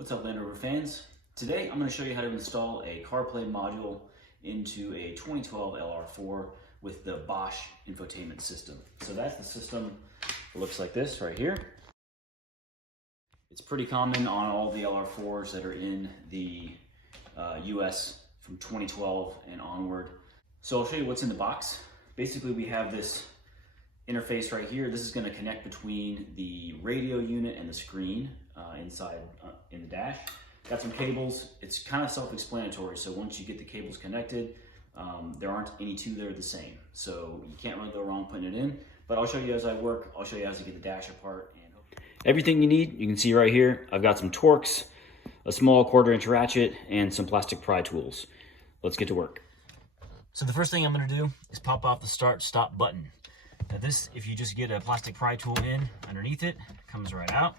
What's up, Land Rover fans? Today I'm going to show you how to install a Carplay module into a 2012 LR4 with the Bosch infotainment system. So that's the system. It looks like this right here. It's pretty common on all the LR4s that are in the US from 2012 and onward. So I'll show you what's in the box. Basically, we have this interface right here. This is going to connect between the radio unit and the screen inside in the dash. Got some cables. It's kind of self-explanatory. So once you get the cables connected, there aren't any two that are the same. So you can't really go wrong putting it in. But I'll show you as I work. I'll show you how to get the dash apart. And everything you need, you can see right here. I've got some Torx, a small 1/4-inch ratchet, and some plastic pry tools. Let's get to work. So the first thing I'm going to do is pop off the start-stop button. Now this, if you just get a plastic pry tool in underneath it, comes right out.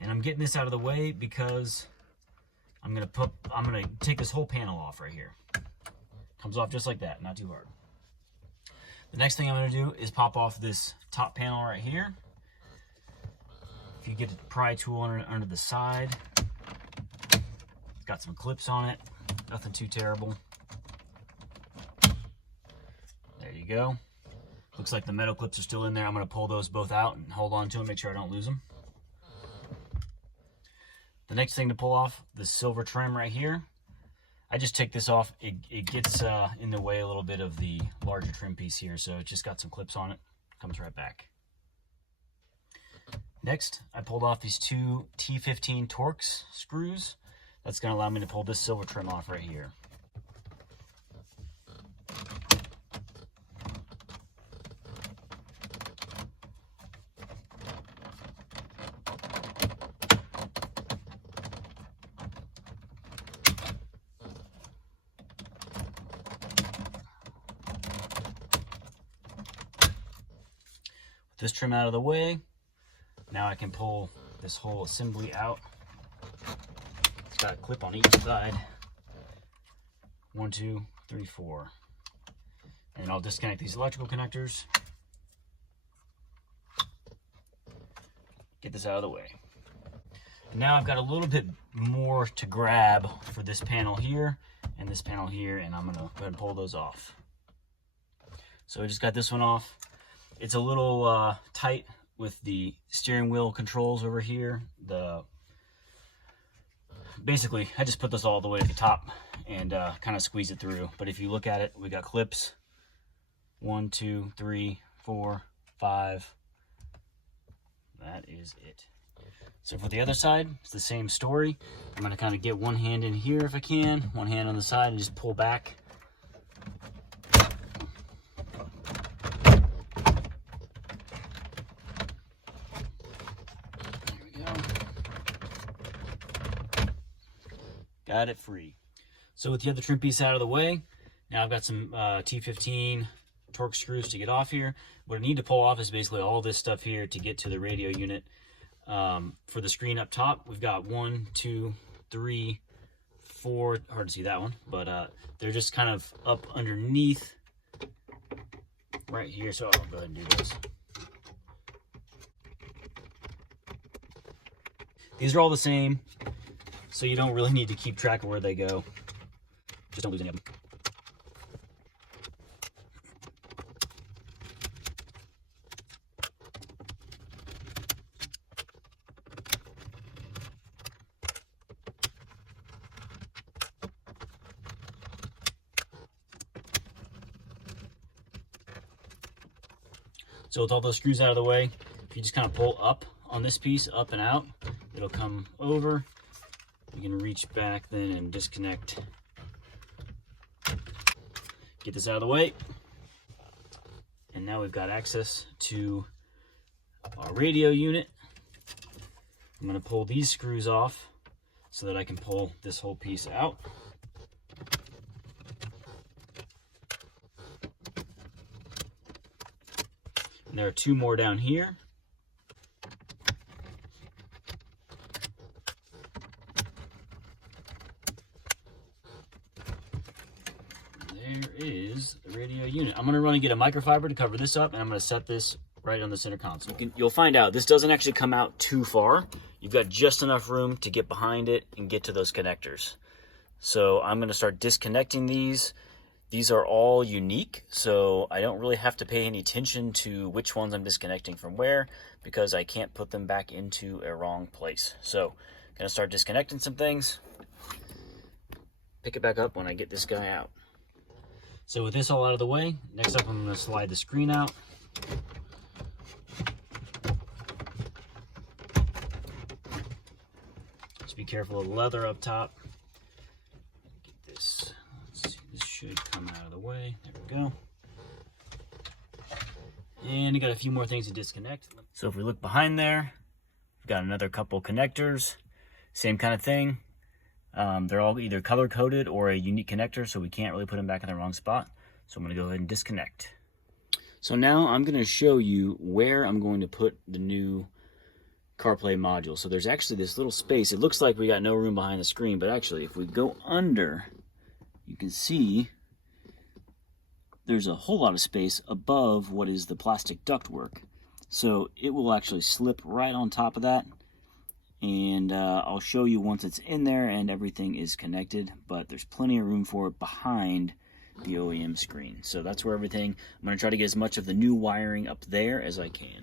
And I'm getting this out of the way because I'm gonna take this whole panel off right here. Comes off just like that, not too hard. The next thing I'm gonna do is pop off this top panel right here. If you get a pry tool under the side, it's got some clips on it, nothing too terrible. There you go. Looks like the metal clips are still in there. I'm gonna pull those both out and hold on to them, make sure I don't lose them. The next thing to pull off, the silver trim right here. I just take this off. It gets in the way a little bit of the larger trim piece here, so it just got some clips on it. Comes right back. Next, I pulled off these two T15 Torx screws. That's going to allow me to pull this silver trim off right here. This trim out of the way, now I can pull this whole assembly out. It's got a clip on each side. 1, 2, 3, 4. And I'll disconnect these electrical connectors. Get this out of the way. And now I've got a little bit more to grab for this panel here and this panel here, and I'm gonna go ahead and pull those off. So I just got this one off. It's a little tight with the steering wheel controls over here. Basically, I just put this all the way at the top and kind of squeeze it through. But if you look at it, we got clips. 1, 2, 3, 4, 5. That is it. So for the other side, it's the same story. I'm going to kind of get one hand in here if I can, one hand on the side, and just pull back. Got it free. So with the other trim piece out of the way, now I've got some T15 Torx screws to get off here. What I need to pull off is basically all this stuff here to get to the radio unit. For the screen up top, we've got 1, 2, 3, 4, hard to see that one, but they're just kind of up underneath right here. So I'll go ahead and do this. These are all the same, so you don't really need to keep track of where they go. Just don't lose any of them. So with all those screws out of the way, if you just kind of pull up on this piece, up and out, it'll come over. You can reach back then and disconnect. Get this out of the way. And now we've got access to our radio unit. I'm going to pull these screws off so that I can pull this whole piece out. And there are 2 more down here. There is the radio unit. I'm going to run and get a microfiber to cover this up, and I'm going to set this right on the center console. You'll find out this doesn't actually come out too far. you've got just enough room to get behind it and get to those connectors. So I'm going to start disconnecting these. These are all unique, so I don't really have to pay any attention to which ones I'm disconnecting from where, because I can't put them back into a wrong place. So I'm going to start disconnecting some things, pick it back up when I get this guy out. So with this all out of the way, next up I'm going to slide the screen out. Just be careful of the leather up top. Get this. Let's see, this should come out of the way. There we go. And you got a few more things to disconnect. So if we look behind there, we've got another couple connectors. Same kind of thing. They're all either color-coded or a unique connector, so we can't really put them back in the wrong spot. So I'm going to go ahead and disconnect. So now I'm going to show you where I'm going to put the new CarPlay module. So there's actually this little space. It looks like we got no room behind the screen, but actually if we go under, you can see there's a whole lot of space above what is the plastic ductwork. So it will actually slip right on top of that. And I'll show you once it's in there and everything is connected, but there's plenty of room for it behind the OEM screen. So that's where everything, I'm going to try to get as much of the new wiring up there as I can.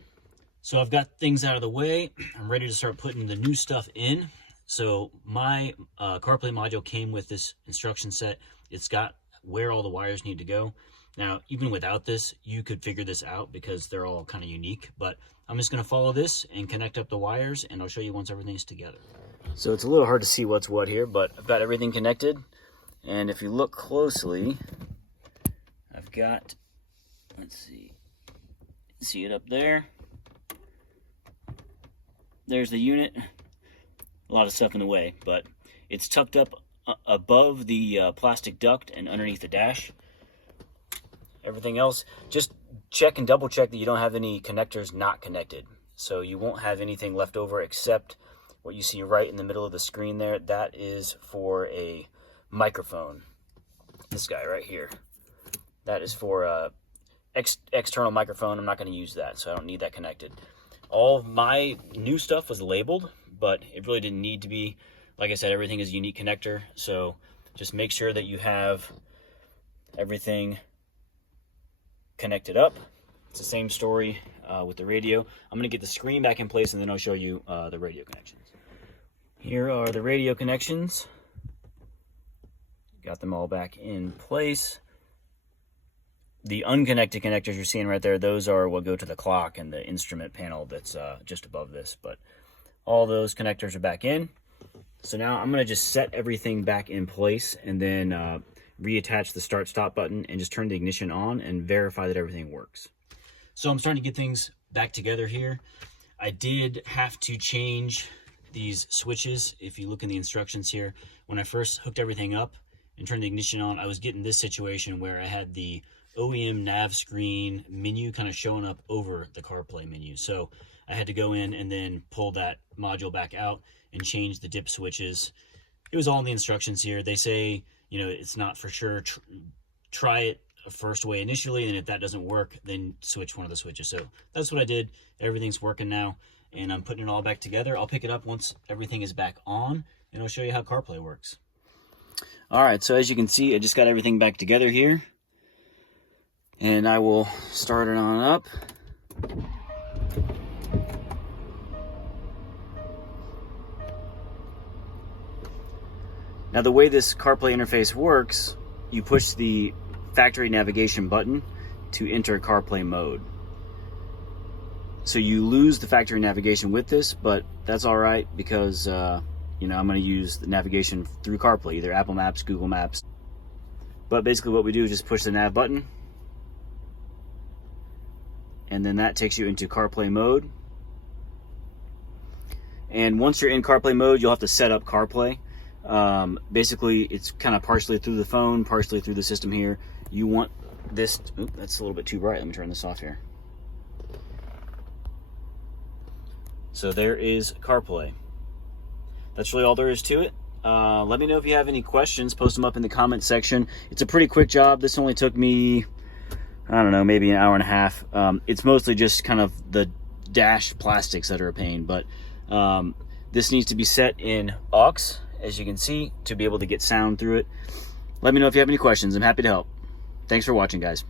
So I've got things out of the way. I'm ready to start putting the new stuff in. So my CarPlay module came with this instruction set. It's got where all the wires need to go. Now, even without this, you could figure this out because they're all kind of unique, but I'm just going to follow this and connect up the wires, and I'll show you once everything's together. So it's a little hard to see what's what here, but I've got everything connected, and if you look closely, I've got, let's see it up there. There's the unit. A lot of stuff in the way, but it's tucked up above the plastic duct and underneath the dash. Everything else, just check and double check that you don't have any connectors not connected. So you won't have anything left over except what you see right in the middle of the screen there. That is for a microphone. This guy right here. That is for a external microphone. I'm not going to use that, so I don't need that connected. All of my new stuff was labeled, but it really didn't need to be. Like I said, everything is a unique connector, so just make sure that you have everything connected up. It's the same story with the radio. I'm going to get the screen back in place and then I'll show you the radio connections. Here are the radio connections. Got them all back in place. The unconnected connectors you're seeing right there, those are what go to the clock and the instrument panel that's just above this, but all those connectors are back in. So now I'm going to just set everything back in place and then reattach the start stop button and just turn the ignition on and verify that everything works. So I'm starting to get things back together here. I did have to change these switches. If you look in the instructions here, when I first hooked everything up and turned the ignition on, I was getting this situation where I had the OEM nav screen menu kind of showing up over the CarPlay menu. So I had to go in and then pull that module back out and change the dip switches. It was all in the instructions here. They say, you know, it's not for sure. Try it a first way initially, and if that doesn't work, then switch one of the switches. So that's what I did. Everything's working now, and I'm putting it all back together. I'll pick it up once everything is back on, and I'll show you how CarPlay works. All right, so as you can see, I just got everything back together here, and I will start it on up. Now the way this CarPlay interface works, you push the factory navigation button to enter CarPlay mode. So you lose the factory navigation with this, but that's all right because you know, I'm going to use the navigation through CarPlay, either Apple Maps, Google Maps. But basically what we do is just push the nav button, and then that takes you into CarPlay mode. And once you're in CarPlay mode, you'll have to set up CarPlay. Basically it's kind of partially through the phone, partially through the system here. You want this, that's a little bit too bright. Let me turn this off here. So there is CarPlay. That's really all there is to it. Let me know if you have any questions. Post them up in the comment section. It's a pretty quick job. This only took me, I don't know, maybe an hour and a half. This needs to be set in aux, as you can see, to be able to get sound through it. Let me know if you have any questions. I'm happy to help. Thanks for watching, guys.